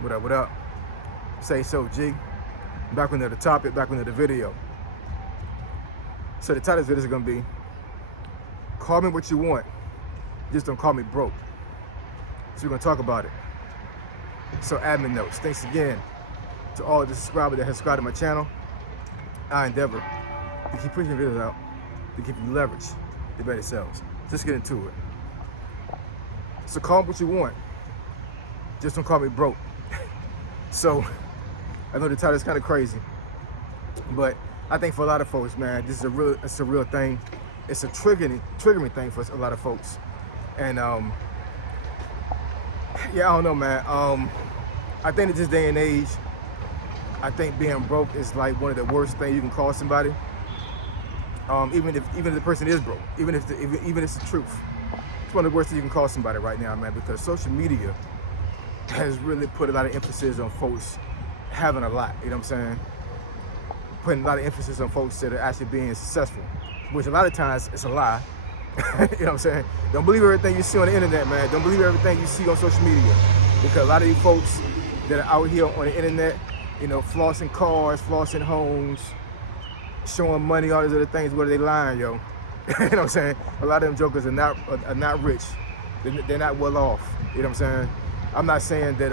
What up, what up? Say so, G. Back into the topic, back into the video. So the title of this is gonna be, call me what you want, just don't call me broke. So we're gonna talk about it. So admin notes, thanks again to all the subscribers that have subscribed to my channel. I endeavor to keep pushing videos out to give you leverage to better sales. Just get into it. So call me what you want, just don't call me broke. So I know the title is kind of crazy, but I think for a lot of folks, man, this is it's a real thing. It's a triggering thing for a lot of folks. And yeah, I don't know, man. I think in this day and age, I think being broke is like one of the worst things you can call somebody. Even if the person is broke, even if it's the truth, it's one of the worst things you can call somebody right now, man. Because social media has really put a lot of emphasis on folks having a lot. You know what I'm saying? Putting a lot of emphasis on folks that are actually being successful, which a lot of times it's a lie. You know what I'm saying? Don't believe everything you see on the internet, man. Don't believe everything you see on social media, because a lot of these folks that are out here on the internet, you know, flossing cars, flossing homes, showing money, all these other things, what are they lying, yo? You know what I'm saying? A lot of them jokers are not rich. They're not well off. You know what I'm saying? I'm not saying that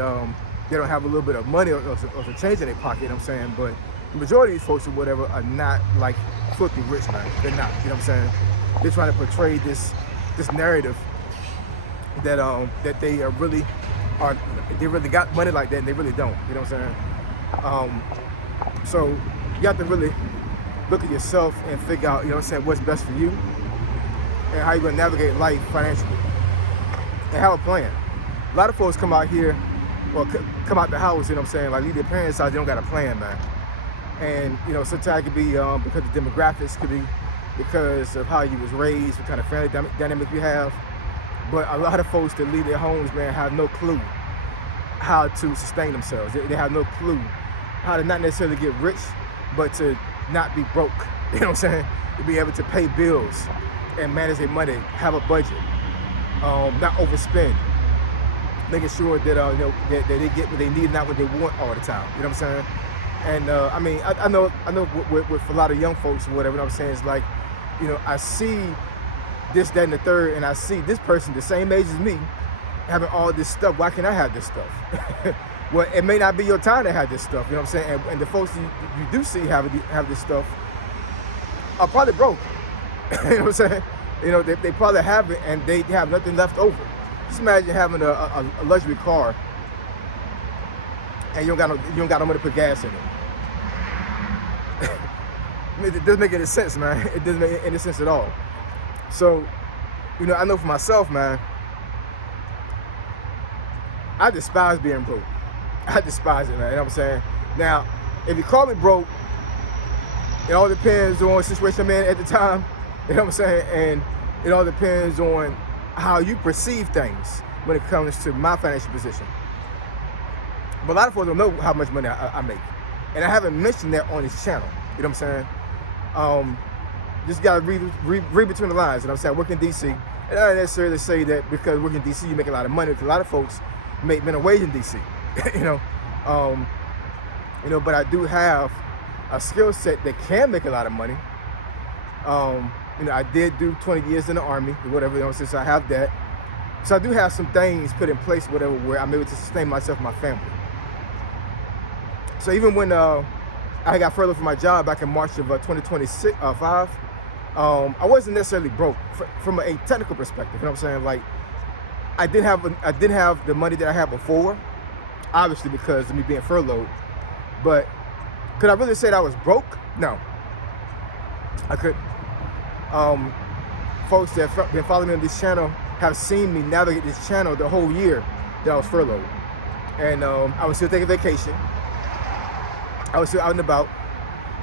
they don't have a little bit of money or some change in their pocket, you know what I'm saying? But the majority of these folks or whatever are not like filthy rich, man. They're not, you know what I'm saying? They're trying to portray this narrative that that they really got money like that, and they really don't, you know what I'm saying? So you have to really look at yourself and figure out, you know what I'm saying, what's best for you and how you're gonna navigate life financially and have a plan. A lot of folks come out here, or come out the house, you know what I'm saying, like leave their parents out, they don't got a plan, man. And, you know, sometimes it could be because of demographics, could be because of how you was raised, what kind of family dynamic you have. But a lot of folks that leave their homes, man, have no clue how to sustain themselves. They have no clue how to not necessarily get rich, but to not be broke, you know what I'm saying? To be able to pay bills and manage their money, have a budget, not overspend. Making sure that you know that they get what they need, not what they want all the time. You know what I'm saying? And I mean, I know with a lot of young folks or whatever, you know what I'm saying, it's like, you know, I see this, that, and the third, and I see this person the same age as me having all this stuff. Why can't I have this stuff? Well, it may not be your time to have this stuff. You know what I'm saying? And the folks you do see have this stuff are probably broke. You know what I'm saying? You know, they probably have it and they have nothing left over. Just imagine having a luxury car and you don't got no money to put gas in it. It doesn't make any sense, man. It doesn't make any sense at all. So, you know, I know for myself, man, I despise being broke. I despise it, man. You know what I'm saying? Now, if you call me broke, it all depends on the situation I'm in at the time. You know what I'm saying? And it all depends on how you perceive things when it comes to my financial position. But a lot of folks don't know how much money I make. And I haven't mentioned that on this channel. You know what I'm saying? Just gotta read between the lines. You know what I'm saying? I work in DC. And I don't necessarily say that because working in DC you make a lot of money, because a lot of folks make minimum wage in DC. You know, but I do have a skill set that can make a lot of money. You know, I did do 20 years in the Army, or whatever, you know, since I have that. So I do have some things put in place, whatever, where I'm able to sustain myself and my family. So even when I got furloughed from my job back in March of 2025, I wasn't necessarily broke from a technical perspective. You know what I'm saying? Like, I didn't have the money that I had before, obviously because of me being furloughed. But could I really say that I was broke? No, I couldn't. Folks that have been following me on this channel have seen me navigate this channel the whole year that I was furloughed. And I was still taking vacation. I was still out and about.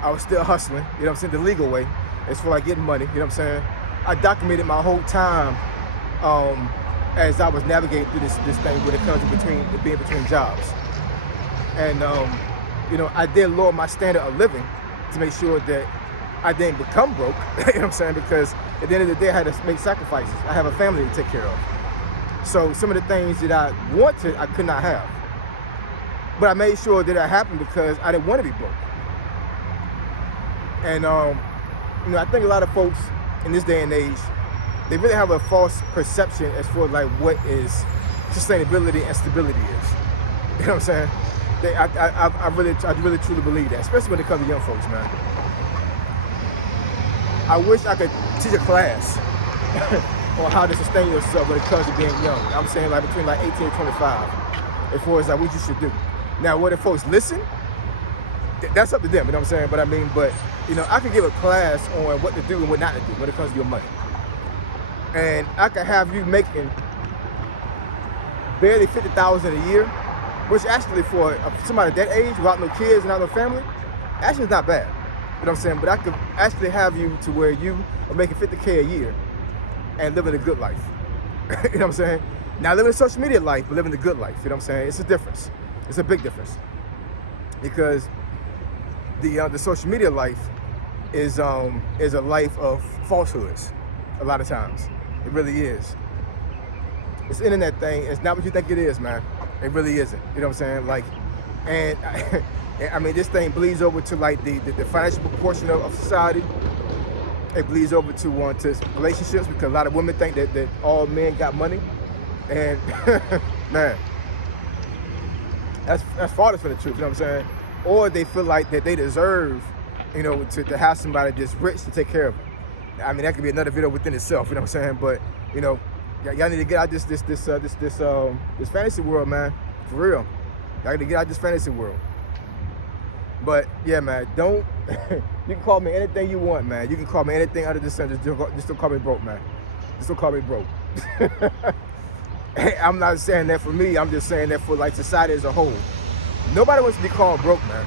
I was still hustling, you know what I'm saying, the legal way, as for like getting money, you know what I'm saying. I documented my whole time as I was navigating through this thing when it comes to being between jobs. And you know, I did lower my standard of living to make sure that I didn't become broke, you know what I'm saying, because at the end of the day I had to make sacrifices. I have a family to take care of. So some of the things that I wanted, I could not have. But I made sure that happened because I didn't want to be broke. And I think a lot of folks in this day and age, they really have a false perception as for like what is sustainability and stability is. You know what I'm saying? I really truly believe that, especially when it comes to young folks, man. I wish I could teach a class on how to sustain yourself when it comes to being young. I'm saying like between like 18 and 25, as far as like what you should do. Now, whether folks listen, that's up to them. You know what I'm saying? But I could give a class on what to do and what not to do when it comes to your money. And I could have you making barely $50,000 a year, which actually for somebody that age, without no kids and without no family, actually is not bad. You know what I'm saying? But I could actually have you to where you are making $50K a year and living a good life. You know what I'm saying? Not living a social media life, but living the good life. You know what I'm saying? It's a difference. It's a big difference. Because the social media life is a life of falsehoods a lot of times. It really is. This internet thing is not what you think it is, man. It really isn't. You know what I'm saying? Like, and I mean, this thing bleeds over to like the financial portion of society. It bleeds over to relationships, because a lot of women think that all men got money, and man, that's farthest from the truth. You know what I'm saying? Or they feel like that they deserve, to have somebody that's rich to take care of them. I mean, that could be another video within itself. You know what I'm saying? But y'all need to get out this fantasy world, man. For real, y'all need to get out this fantasy world. But yeah, man, don't. You can call me anything you want, man. You can call me anything under the sun. Just don't call me broke, man. Just don't call me broke. I'm not saying that for me. I'm just saying that for like society as a whole. Nobody wants to be called broke, man.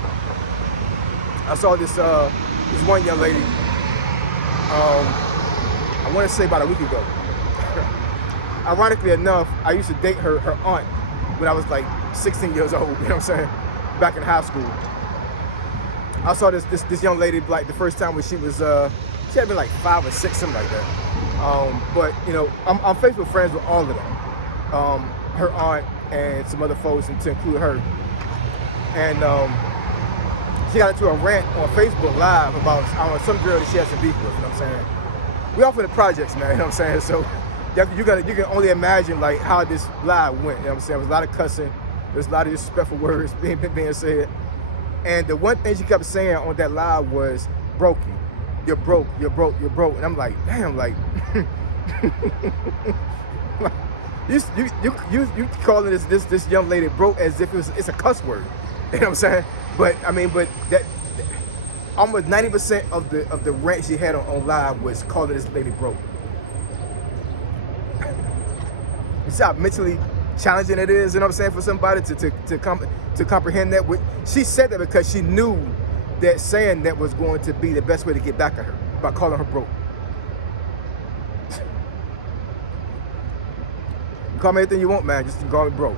I saw this one young lady. I want to say about a week ago. Ironically enough, I used to date her aunt when I was like 16 years old. You know what I'm saying? Back in high school. I saw this young lady like the first time when she had been like 5 or 6, something like that. But I'm Facebook friends with all of them. Her aunt and some other folks, and to include her. And she got into a rant on Facebook Live about some girl that she had some beef with. You know what I'm saying? We off in the projects, man. You know what I'm saying? So you can only imagine like how this live went. You know what I'm saying? There was a lot of cussing. There's a lot of disrespectful words being said. And the one thing she kept saying on that live was, "Brokey, you're broke, you're broke, you're broke." And I'm like, damn, like, you calling this young lady broke as if it's a cuss word. You know what I'm saying? But that almost 90% of the rant she had on live was calling this lady broke. You see how mentally challenging it is, you know what I'm saying, for somebody to comprehend that. She said that because she knew that saying that was going to be the best way to get back at her, by calling her broke. You call me anything you want, man, just call me broke.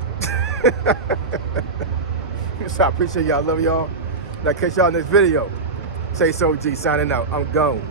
So I appreciate y'all, love y'all. I'll catch y'all in this video. Say so G, signing out. I'm gone.